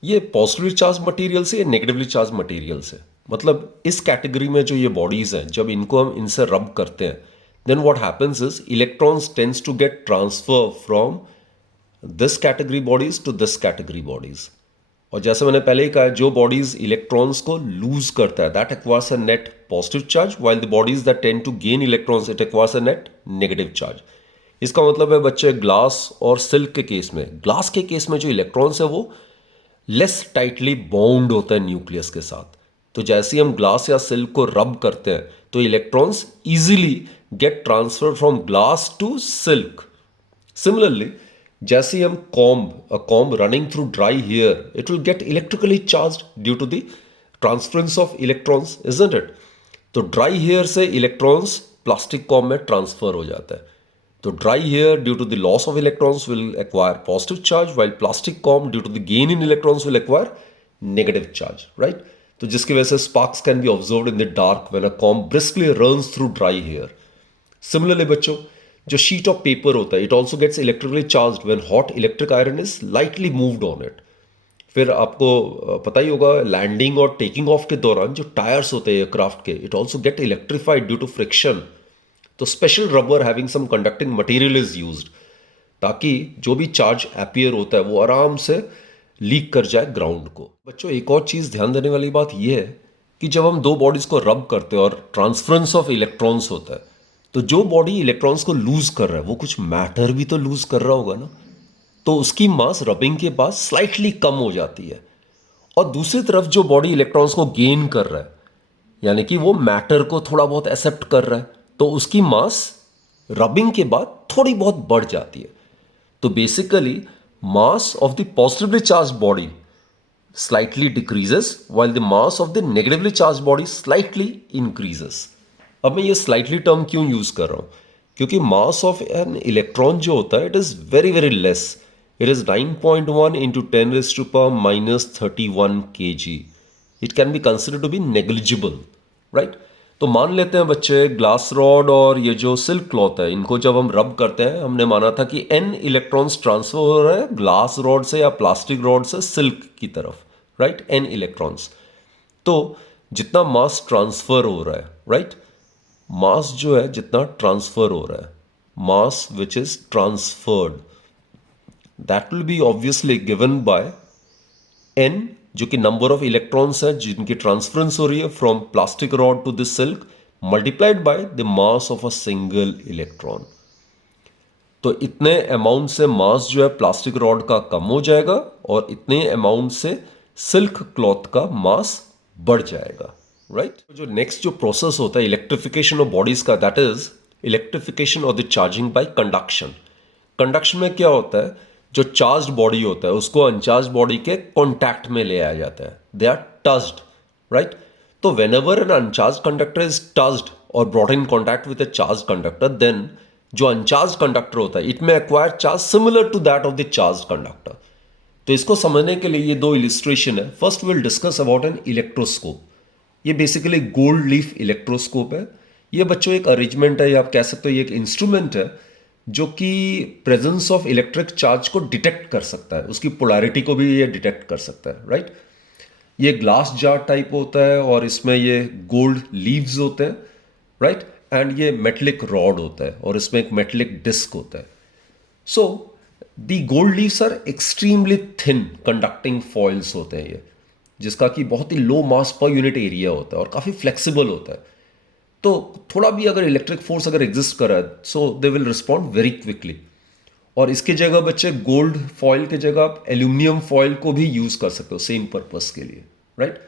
ये पॉजिटिवली चार्ज मटेरियल से या नेगेटिवली चार्ज मटेरियल से, मतलब इस कैटेगरी में जो ये बॉडीज हैं जब इनको हम इनसे रब करते हैं then what happens is electrons tends to get transfer from this category bodies to this category bodies. और जैसे मैंने पहले ही कहा, जो बॉडीज इलेक्ट्रॉन्स को लूज करता है that acquires a net positive charge, while the bodies that tend to gain electrons it acquires a net negative charge. इसका मतलब है बच्चे ग्लास और सिल्क के केस में, ग्लास के केस में जो इलेक्ट्रॉन्स है वो लेस टाइटली बाउंड होता है न्यूक्लियस के साथ. तो जैसे ही हम ग्लास या सिल्क को रब करते हैं तो electrons easily get transfer from glass to silk. Similarly जैसे ही हम comb running through dry hair it will get electrically charged due to the transference of electrons, isn't it. तो ड्राई हेयर से इलेक्ट्रॉन्स प्लास्टिक कॉम्ब में transfer हो जाता है. तो dry hair due to the loss of electrons will acquire positive charge, while plastic comb due to the gain in electrons will acquire negative charge, right. तो जिसकी वजह से sparks can be observed in the dark when a comb briskly runs through dry hair. Similarly बच्चों, जो sheet of paper होता है it also gets electrically charged when hot electric iron is lightly moved on it. फिर आपको पता ही होगा landing और taking of के दौरान जो टायर्स होते हैं एयरक्राफ्ट के it also get electrified due to friction. तो special rubber having some conducting material is used ताकि जो भी चार्ज अपीयर होता है वो आराम से लीक कर जाए ग्राउंड को. बच्चों एक और चीज़ ध्यान देने वाली बात यह है कि जब हम दो बॉडीज को रब करते हैं और ट्रांसफरेंस ऑफ इलेक्ट्रॉन्स होता है तो जो बॉडी इलेक्ट्रॉन्स को लूज कर रहा है वो कुछ मैटर भी तो लूज कर रहा होगा ना. तो उसकी मास रबिंग के बाद स्लाइटली कम हो जाती है. और दूसरी तरफ जो बॉडी इलेक्ट्रॉन्स को गेन कर रहा है यानी कि वो मैटर को थोड़ा बहुत एक्सेप्ट कर रहा है तो उसकी मास रबिंग के बाद थोड़ी बहुत बढ़ जाती है. तो basically mass of the positively charge body slightly decreases while the mass of the negatively charged body slightly increases. अब मैं ये slightly टर्म क्यों यूज कर रहा हूं, क्योंकि मास ऑफ एन इलेक्ट्रॉन जो होता है it is very very less. It is 9.1 into 10⁻31 kg. It can be considered to be negligible, right. तो मान लेते हैं बच्चे ग्लास रॉड और ये जो सिल्क क्लॉथ है इनको जब हम रब करते हैं हमने माना था कि n इलेक्ट्रॉन्स ट्रांसफर हो रहा है ग्लास रॉड से या प्लास्टिक रॉड से सिल्क की तरफ, राइट, n इलेक्ट्रॉन्स. तो जितना मास ट्रांसफर हो रहा है, राइट, मास जो है जितना ट्रांसफर हो रहा है, mass which is transferred that will be obviously given by n जो कि नंबर ऑफ इलेक्ट्रॉन्स है जिनकी ट्रांसफरेंस हो रही है from plastic rod to this silk multiplied by the mass of a single electron. तो इतने अमाउंट से मास जो है प्लास्टिक रॉड का कम हो जाएगा और इतने अमाउंट से सिल्क क्लॉथ का मास बढ़ जाएगा, राइट. जो नेक्स्ट जो प्रोसेस होता है इलेक्ट्रिफिकेशन ऑफ बॉडीज का that is electrification of the charging by conduction. Conduction में क्या होता है, जो चार्ज्ड बॉडी होता है उसको अनचार्ज बॉडी के कॉन्टैक्ट में ले आया जाता है. They are touched, right. तो whenever an uncharge conductor is touched और brought in contact with a charge conductor then जो अनचार्ज कंडक्टर होता है it may acquire charge similar to that of the charge conductor. तो इसको समझने के लिए ये दो इलिस्ट्रेशन है. First will discuss about an electroscope. ये बेसिकली गोल्ड लीफ इलेक्ट्रोस्कोप है. ये बच्चों एक अरेंजमेंट है या आप कह सकते हो ये एक इंस्ट्रूमेंट है जो कि प्रेजेंस ऑफ इलेक्ट्रिक चार्ज को डिटेक्ट कर सकता है, उसकी पोलैरिटी को भी ये डिटेक्ट कर सकता है, राइट. ये ग्लास जार टाइप होता है और इसमें ये गोल्ड लीव्स होते हैं, राइट, एंड ये मेटलिक रॉड होता है और इसमें एक मेटलिक डिस्क होता है. So the gold leaves are extremely thin conducting foils होते हैं ये, जिसका कि बहुत ही लो मास पर यूनिट एरिया होता है और काफ़ी फ्लेक्सिबल होता है. तो थोड़ा भी अगर इलेक्ट्रिक फोर्स अगर एग्जिस्ट कर रहा है so they will respond very quickly. और इसके जगह बच्चे गोल्ड फॉइल के जगह आप एल्यूमिनियम फॉइल को भी यूज कर सकते हो सेम पर्पस के लिए, राइट।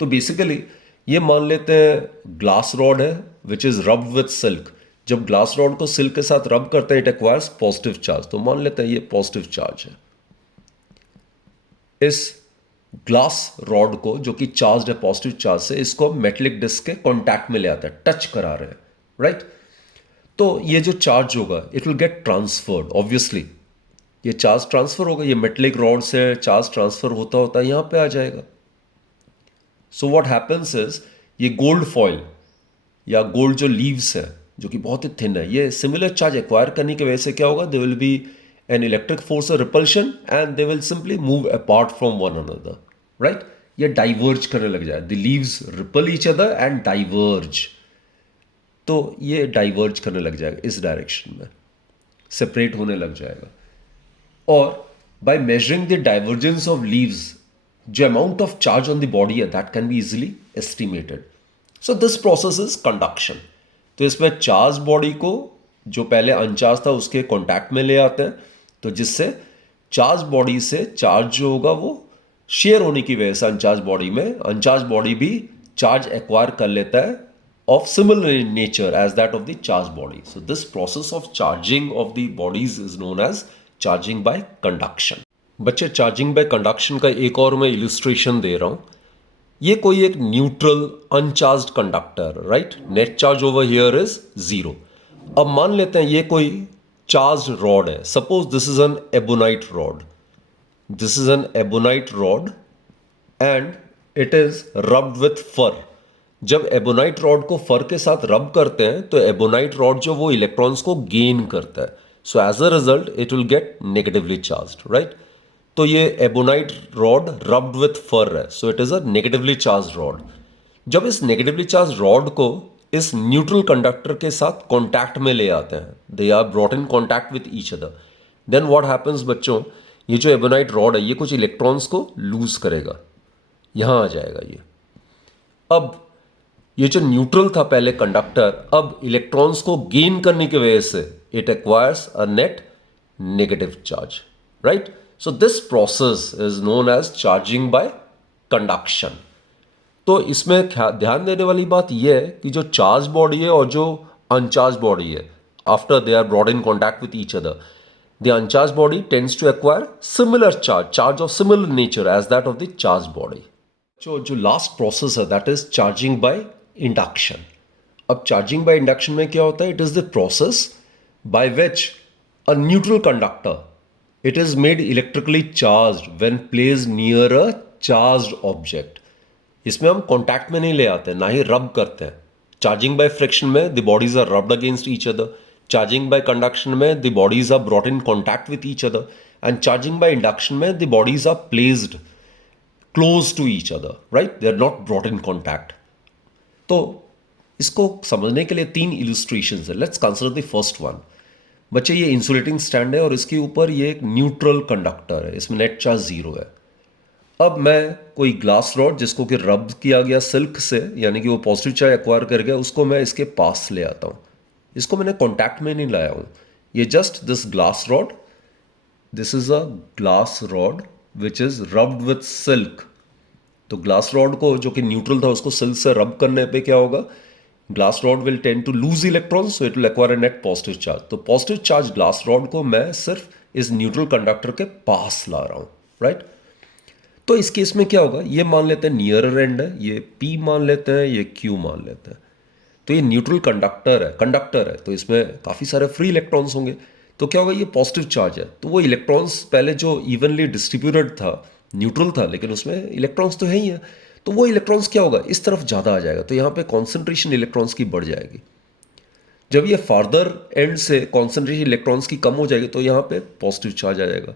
तो बेसिकली ये मान लेते हैं ग्लास रॉड है which is rubbed with silk. जब ग्लास रॉड को सिल्क के साथ रब करते हैं इट एक्वायर्स पॉजिटिव चार्ज, तो मान लेते हैं ये पॉजिटिव चार्ज है। इस ग्लास रॉड को जो कि चार्ज है पॉजिटिव चार्ज से, इसको मेटेलिक डिस्क के कांटेक्ट में ले आता है, टच करा रहे हैं, राइट। तो ये जो चार्ज होगा it will get transferred, obviously ये चार्ज ट्रांसफर होगा, ये मेटेलिक रॉड से चार्ज ट्रांसफर होता होता यहां पे आ जाएगा। सो व्हाट हैपेंस इज ये गोल्ड फॉइल या गोल्ड जो लीव्स है जो कि बहुत ही थिन है, ये सिमिलर चार्ज एक्वायर करने की वजह से क्या होगा, they will be an electric force और repulsion and they will simply move apart from one another, right. ये डाइवर्ज करने लग जाए, the leaves repel each other and diverge, तो ये डाइवर्ज करने लग जाएगा इस डायरेक्शन में, सेपरेट होने लग जाएगा। और by measuring the divergence of leaves, जो amount of charge on the body है that can be easily estimated. So this process is conduction. तो इसमें चार्ज बॉडी को जो पहले अनचार्ज था उसके कांटेक्ट में ले आते हैं, तो जिससे चार्ज बॉडी से चार्ज जो होगा वो शेयर होने की वजह से अनचार्ज बॉडी में अनचार्ज बॉडी भी चार्ज एक्वायर कर लेता है of similar in nature as that of the charged body. So this process of charging of the bodies is known as charging by conduction. बच्चे चार्जिंग बाय कंडक्शन का एक और मैं illustration दे रहा हूं। ये कोई एक neutral uncharged conductor, right, net charge over here is 0। अब मान लेते हैं ये कोई चार्ज्ड रॉड है, suppose this is an ebonite rod, this is an ebonite rod and it is rubbed with fur. जब एबोनाइट रॉड को फर के साथ रब करते हैं तो एबोनाइट रॉड जो वो इलेक्ट्रॉन्स को गेन करता है, so as a result it will get negatively charged, right. तो ये ebonite rod rubbed with fur है, so it is a negatively charge rod. जब इस नेगेटिवली चार्ज रॉड को इस न्यूट्रल कंडक्टर के साथ कॉन्टैक्ट में ले आते हैं, they are brought in contact with each other, then what happens बच्चों, ये जो एबोनाइट रॉड है ये कुछ इलेक्ट्रॉन्स को लूज करेगा, यहां आ जाएगा ये। अब ये जो न्यूट्रल था पहले कंडक्टर, अब इलेक्ट्रॉन्स को गेन करने की वजह से it acquires a net negative charge, right. So this process is known as charging by conduction. तो इसमें ध्यान देने वाली बात यह है कि जो चार्ज बॉडी है और जो अनचार्ज बॉडी है, after they are brought in contact with each other, the uncharge body tends to acquire similar charge of similar nature as that of the charge body. जो लास्ट प्रोसेस है that is charging by induction. अब charging by induction में क्या होता है, it is the process by which a neutral conductor it is made electrically charged when placed near a charged object. इसमें हम contact में नहीं ले आते, ना ही रब करते हैं। चार्जिंग बाय फ्रिक्शन में the bodies are rubbed against each other, charging by conduction में the bodies are brought in contact with each other, and charging by induction में the bodies are placed close to each other, right, they are not brought in contact. तो इसको समझने के लिए 3 illustrations है। Let's consider the first one. बच्चे ये insulating stand है और इसके ऊपर ये एक न्यूट्रल कंडक्टर है, इसमें नेट चार्ज 0 है। अब मैं कोई ग्लास रॉड जिसको कि रब किया गया सिल्क से, यानी कि वो पॉजिटिव चार्ज एक्वायर कर गया, उसको मैं इसके पास ले आता हूँ। इसको मैंने कॉन्टैक्ट में नहीं लाया हूँ, ये just this glass rod, this is a glass rod which is rubbed with silk. तो ग्लास रॉड को जो कि न्यूट्रल था उसको सिल्क से रब करने पे क्या होगा, glass rod will tend to lose electrons, so it will acquire a net positive charge. तो पॉजिटिव चार्ज ग्लास रॉड को मैं सिर्फ इस न्यूट्रल कंडक्टर के पास ला रहा हूं, राइट। तो इस केस में क्या होगा, ये मान लेते हैं नियरर एंड है, ये P मान लेते हैं, ये Q मान लेते हैं। तो ये न्यूट्रल कंडक्टर है, तो इसमें काफ़ी सारे फ्री इलेक्ट्रॉन्स होंगे। तो क्या होगा, ये पॉजिटिव चार्ज है, तो वो इलेक्ट्रॉन्स पहले जो इवनली डिस्ट्रीब्यूटेड था, न्यूट्रल था, लेकिन उसमें इलेक्ट्रॉन्स तो है ही है, तो वो इलेक्ट्रॉन्स क्या होगा, इस तरफ ज़्यादा आ जाएगा, तो यहाँ पे कॉन्सेंट्रेशन इलेक्ट्रॉन्स की बढ़ जाएगी। जब ये फार्दर एंड से कॉन्सेंट्रेशन इलेक्ट्रॉन्स की कम हो जाएगी तो यहाँ पे पॉजिटिव चार्ज आ जाएगा।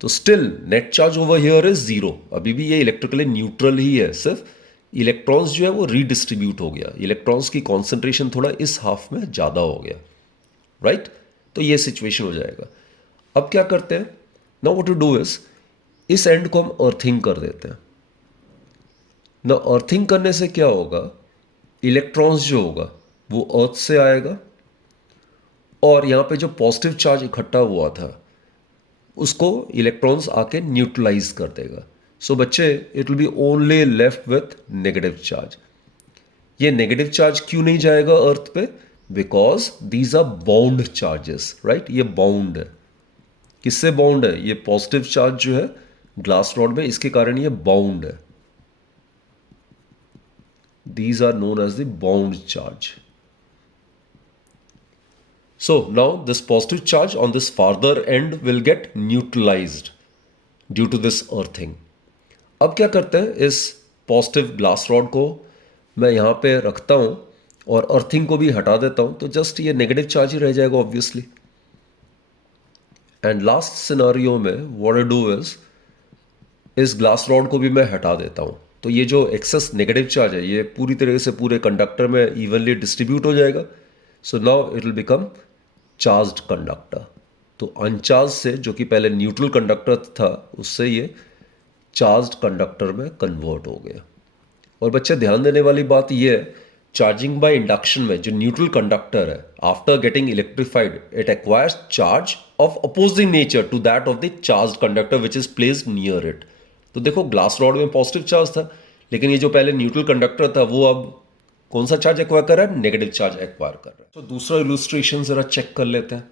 तो still net charge over here is 0, अभी भी ये इलेक्ट्रिकली न्यूट्रल ही है, सिर्फ इलेक्ट्रॉन्स जो है वो रीडिस्ट्रीब्यूट हो गया, इलेक्ट्रॉन्स की कॉन्सेंट्रेशन थोड़ा इस हाफ में ज़्यादा हो गया, राइट। तो ये सिचुएशन हो जाएगा। अब क्या करते हैं, now what to do is, इस एंड को हम अर्थिंग कर देते हैं ना। अर्थिंग करने से क्या होगा, इलेक्ट्रॉन्स जो होगा वो अर्थ से आएगा और यहाँ पे जो पॉजिटिव चार्ज इकट्ठा हुआ था उसको इलेक्ट्रॉन्स आके न्यूट्रलाइज कर देगा. सो बच्चे, it will be only left with negative charge. ये नेगेटिव चार्ज क्यों नहीं जाएगा अर्थ पे? Because these are bound charges, right. ये बाउंड है. किससे बाउंड है? ये पॉजिटिव चार्ज जो है ग्लास रॉड में, इसके कारण ये बाउंड है. These are known as the bound charge. So now this positive charge on this farther end will get neutralized due to this earthing. अब क्या करते हैं, इस पॉजिटिव ग्लास रॉड को मैं यहाँ पे रखता हूँ और अर्थिंग को भी हटा देता हूँ, तो जस्ट ये नेगेटिव चार्ज ही रह जाएगा ऑब्वियसली. एंड लास्ट सिनारियो में व्हाट आई डू इज, इस ग्लास रॉड को भी मैं हटा देता हूँ. तो ये जो एक्सेस नेगेटिव चार्ज है ये पूरी तरीके से पूरे कंडक्टर में इवनली डिस्ट्रीब्यूट हो जाएगा. So now it will become charged conductor. तो अनचार्ज से, जो कि पहले न्यूट्रल कंडक्टर था, उससे ये चार्ज्ड कंडक्टर में कन्वर्ट हो गया. और बच्चे ध्यान देने वाली बात ये है, चार्जिंग बाय इंडक्शन में जो न्यूट्रल कंडक्टर है, after getting electrified it acquires charge of opposing nature to that of the charged conductor which is placed near it. तो देखो, ग्लास रॉड में पॉजिटिव चार्ज था, लेकिन ये जो पहले न्यूट्रल कंडक्टर था वो अब कौन सा चार्ज एक्वायर कर रहा है? नेगेटिव चार्ज एक्वायर कर रहा है. तो दूसरा इलस्ट्रेशन जरा चेक कर लेते हैं.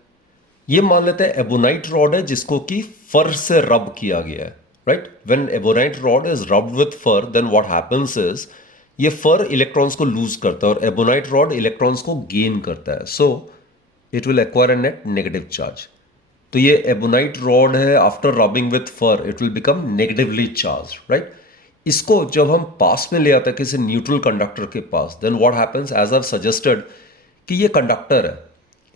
ये मान लेते हैं एबोनाइट रॉड है जिसको कि फर से रब किया गया है, right. When ebonite rod is rubbed with fur, then what happens is, ये फर इलेक्ट्रॉन्स को लूज करता है और एबोनाइट रॉड इलेक्ट्रॉन्स को गेन करता है. So it will acquire a net negative charge. तो ये एबोनाइट रॉड है, after rubbing with fur it will become negatively charge, right. इसको जब हम पास में ले आते हैं किसी न्यूट्रल कंडक्टर के पास, then what happens, as I suggested, कि ये कंडक्टर है,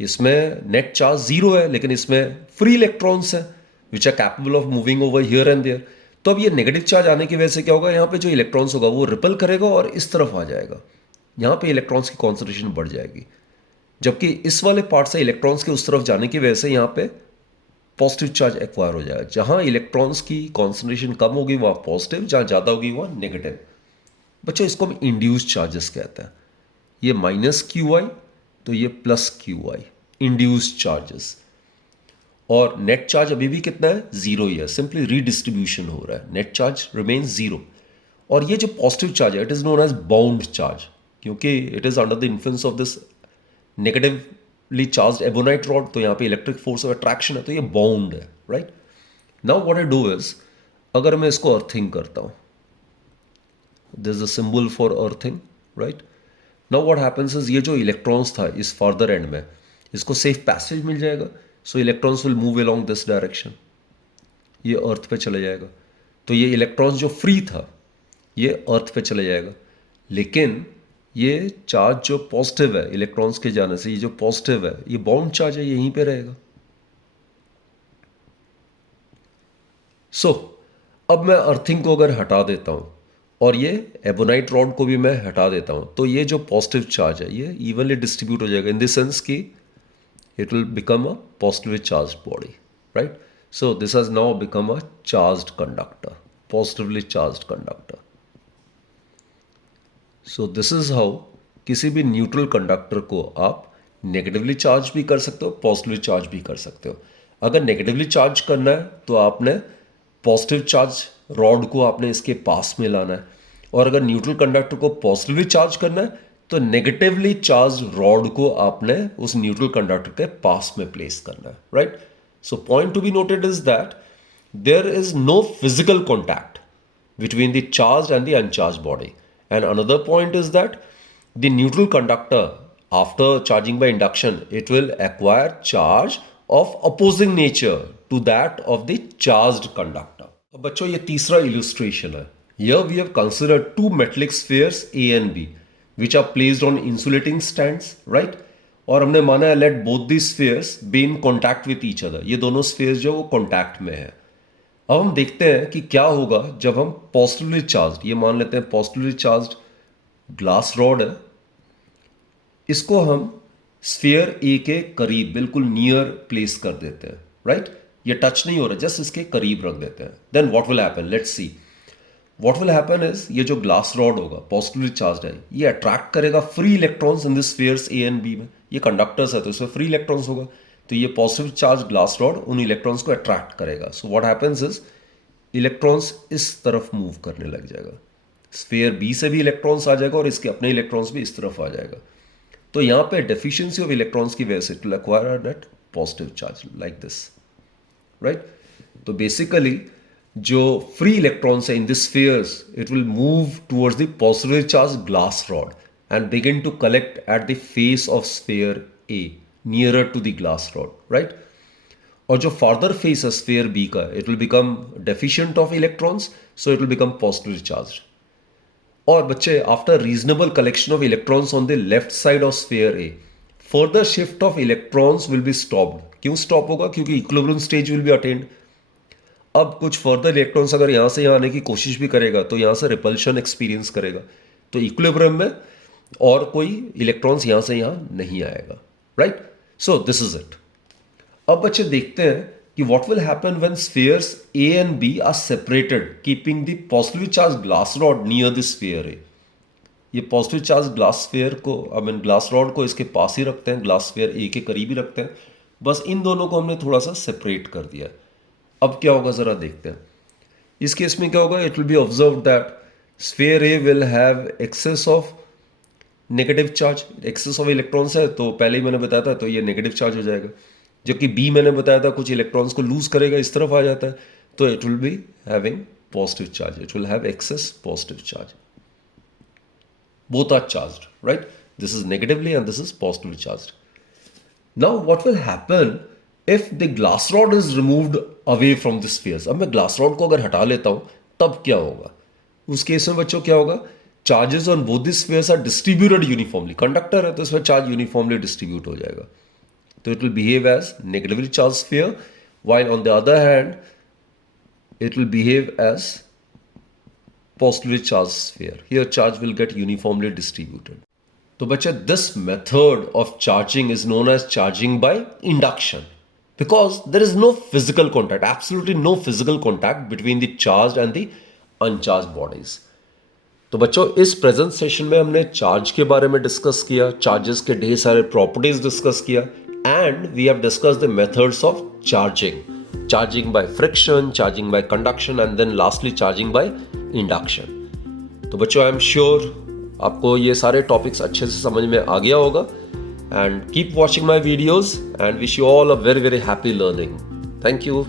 इसमें नेट चार्ज जीरो है, लेकिन इसमें फ्री इलेक्ट्रॉन्स हैं which are capable of moving over here and there. तो अब ये नेगेटिव चार्ज आने की वजह से क्या होगा, यहाँ पे जो इलेक्ट्रॉन्स होगा वो रिपल करेगा और इस तरफ आ जाएगा. यहाँ पे इलेक्ट्रॉन्स की कॉन्सेंट्रेशन बढ़ जाएगी, जबकि इस वाले पार्ट से इलेक्ट्रॉन्स के उस तरफ जाने की वजह से यहाँ पे पॉजिटिव चार्ज एक्वायर हो जाएगा. जहां इलेक्ट्रॉन्स की कॉन्सेंट्रेशन कम होगी वहां पॉजिटिव, जहां ज़्यादा होगी वहां नेगेटिव. बच्चों, इसको हम इंड्यूस्ड चार्जेस कहते हैं. ये माइनस क्यू आई, तो ये plus Q I, induced charges. और नेट चार्ज अभी भी कितना है? जीरो ही है. सिंपली रीडिस्ट्रीब्यूशन हो रहा है, नेट चार्ज रिमेन्स जीरो. और ये जो पॉजिटिव चार्ज है it is known as bound charge, क्योंकि it is under the influence of this negatively charge ebonite rod. तो यहाँ पे इलेक्ट्रिक फोर्स ऑफ अट्रैक्शन है, तो ये बाउंड है, right. Now what I do is, अगर मैं इसको अर्थिंग करता हूँ, this is a symbol for earthing, right. Now what happens is, ये जो इलेक्ट्रॉन्स था इस फार्दर एंड में, इसको सेफ पैसेज मिल जाएगा. सो electrons will move along this direction, ये अर्थ पे चले जाएगा. तो ये इलेक्ट्रॉन्स जो फ्री था ये अर्थ पे चले जाएगा, लेकिन ये चार्ज जो पॉजिटिव है इलेक्ट्रॉन्स के जाने से, ये जो पॉजिटिव है ये बाउंड चार्ज है, यहीं पे रहेगा. सो अब मैं अर्थिंग को अगर हटा देता हूं और ये एबोनाइट रॉड को भी मैं हटा देता हूं, तो ये जो पॉजिटिव चार्ज है ये इवनली डिस्ट्रीब्यूट हो जाएगा, इन द सेंस कि it will become a positively charged body, right. So this has now become a charged conductor, positively charged conductor. So this is how किसी भी न्यूट्रल कंडक्टर को आप negatively charge भी कर सकते हो, पॉजिटिवली चार्ज भी कर सकते हो. अगर नेगेटिवली चार्ज करना है तो आपने पॉजिटिव चार्ज रॉड को आपने इसके पास में लाना है, और अगर न्यूट्रल कंडक्टर को पॉजिटिवली चार्ज करना है तो नेगेटिवली चार्ज रॉड को आपने उस न्यूट्रल कंडक्टर के पास में प्लेस करना है, right. So point to be noted is that there is no physical contact between the charge and the uncharge body. And another point is that the neutral conductor, after charging by induction, it will acquire charge of opposing nature to that of the charged conductor. अब बच्चों ये तीसरा illustration है. Here we have considered two metallic spheres A and B, which are placed on insulating stands, right? और हमने माना है let both these spheres be in contact with each other. ये दोनों spheres जो वो contact में है. अब हम देखते हैं कि क्या होगा जब हम पॉजिटिवली चार्ज, ये मान लेते हैं पॉजिटिवली चार्ज ग्लास रॉड है, इसको हम स्फीयर ए के करीब बिल्कुल नियर प्लेस कर देते हैं, राइट. ये टच नहीं हो रहा, जस्ट इसके करीब रख देते हैं. Then what will happen, let's see. What will happen is, ये जो ग्लास रॉड होगा पॉजिटिवली चार्ज है, ये अट्रैक्ट करेगा free electrons in this spheres A and B में. ये कंडक्टर्स है तो इसमें फ्री इलेक्ट्रॉन्स होगा, तो ये पॉजिटिव चार्ज ग्लास रॉड उन इलेक्ट्रॉन्स को अट्रैक्ट करेगा. So what happens is electrons इस तरफ मूव करने लग जाएगा. स्फीयर बी से भी इलेक्ट्रॉन्स आ जाएगा और इसके अपने इलेक्ट्रॉन्स भी इस तरफ आ जाएगा. तो यहाँ पे डेफिशिएंसी ऑफ इलेक्ट्रॉन्स की वजह से it will acquire that positive charge like this, right. तो बेसिकली जो फ्री इलेक्ट्रॉन्स है in this spheres it will move towards the positive charge glass rod and begin to collect at the face of sphere A nearer to the glass rod, right. और जो farther face है sphere B का it will become deficient of electrons, so it will become positive charge. और बच्चे after reasonable collection of electrons on the left side of sphere A further shift of electrons will be stopped. क्यों stop होगा? क्योंकि equilibrium stage will be attend. अब कुछ further electrons अगर यहां से यहां आने की कोशिश भी करेगा तो यहां से रिपल्शन एक्सपीरियंस करेगा, तो इक्विलिब्रियम में और कोई इलेक्ट्रॉन्स यहां से यहां नहीं आएगा, right. So this is it. अब बच्चे देखते हैं कि what will happen when spheres A and B are separated, keeping the positively charged glass rod near the sphere A. ये पॉजिटिव चार्ज ग्लास स्फीयर को ग्लास रॉड को इसके पास ही रखते हैं, ग्लास स्फीयर ए के करीब ही रखते हैं. बस इन दोनों को हमने थोड़ा सा सेपरेट कर दिया है. अब क्या होगा जरा देखते हैं. इस केस में क्या होगा? It will be observe that sphere A will have excess of negative charge. Excess of electrons है तो पहले ही मैंने बताया था, तो ये नेगेटिव चार्ज हो जाएगा. जबकि बी मैंने बताया था कुछ इलेक्ट्रॉन्स को लूज करेगा, इस तरफ आ जाता है, तो it will be having positive charge. It will have excess positive charge. Both are charged, right. This is negatively and this is positively charged. Now what will happen if the glass rod is removed away from the spheres. अब मैं glass rod को अगर हटा लेता हूं तब क्या होगा? उस केस में बच्चों क्या होगा? Charges on both the spheres are distributed uniformly. Conductor है तो इसमें चार्ज यूनिफॉर्मली डिस्ट्रीब्यूट हो जाएगा. So it will behave as negatively charged sphere, while on the other hand, it will behave as positively charged sphere. Here charge will get uniformly distributed. So बच्चे, this method of charging is known as charging by induction because there is no physical contact, absolutely no physical contact between the charged and the uncharged bodies. तो बच्चों इस present session में हमने charge के बारे में discuss किया, charges के ढेर सारे प्रॉपर्टीज डिस्कस किया, and we have discussed the methods of charging by friction, charging by conduction, and then lastly charging by induction. तो बच्चों आई एम श्योर आपको ये सारे टॉपिक्स अच्छे से समझ में आ गया होगा. And keep watching my videos and wish you all a very very happy learning. Thank you.